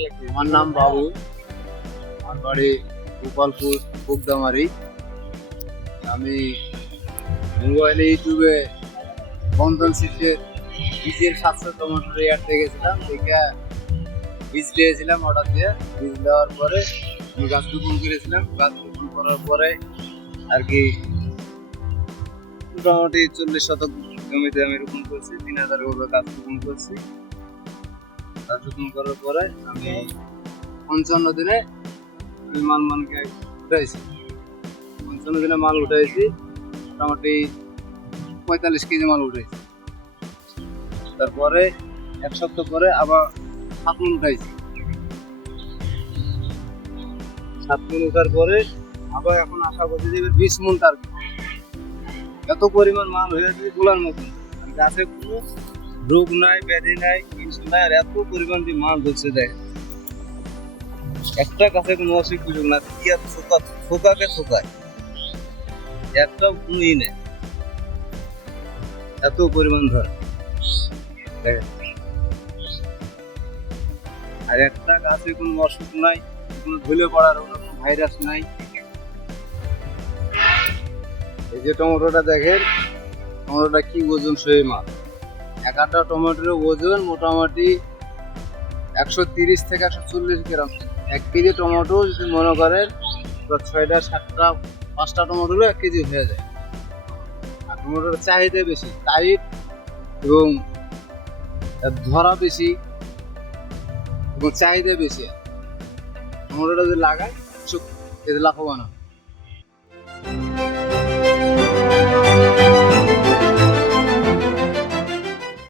আমার নাম বাবু, আমার বাড়ি গোপালপুর বুকদামারি। আমি মোবাইলে ইউটিউবে বন্ধন সিটের বীজের 700 টমেটোর অ্যাড দেখেছিলাম, দেখে বীজ নিয়েছিলাম অর্ডার দিয়ে। বীজ দেওয়ার পরে আমি গাছ রোপণ করেছিলাম। গাছ রোপণ করার পরে আর কি মোটামুটি 40 শতক জমিতে আমি রোপণ করছি, 3000 করে গাছ রোপণ করছি। গাছ রোপণ করার পরে আমি 55 দিনে আমি মালকে উঠাইছি। 55 দিনে মাল উঠাইছি, মোটামুটি 45 কেজি মাল উঠাইছি। তারপরে 1 সপ্তাহ পরে আবার 7 মণ উঠাইছি। 7 মণ উঠার পরে আবার এখন আশা করছি যে 20 মণ টার্গেট। এত পরিমাণ মাল হয়েছে বলার মতন, গাছে কোনো রোগ নাই, ব্যাধি নাই, কিছু নাই, আর এত পরিমাণ যে মাল ধরছে দেয়, একটা গাছে কোনো অসুখ সুযোগ না, কি আর থোকাকে থোকায়, একটাও কোনো ই নেই, এত পরিমাণ ধরে। আর একটা গাছে কোনো অসুখ নাই, কোনো ধুলে পড়ার কোনো ভাইরাস নাই। এই যে টমেটোটা দেখেন, টমেটোটা কি ওজন সহি মাল। একটা টমেটোর ওজন মোটামুটি 130 থেকে 140 গ্রাম। 1 কেজি টমেটো যদি মনে করেন 6টা 7টা 5টা টমেটো 1 কেজি হয়ে যায়। আর টমেটোর চাহিদা বেশি, টাইট এবং ধরা বেশি এবং চাহিদা বেশি। টমেটোটা যদি লাগায় এতে লাভবান হয়।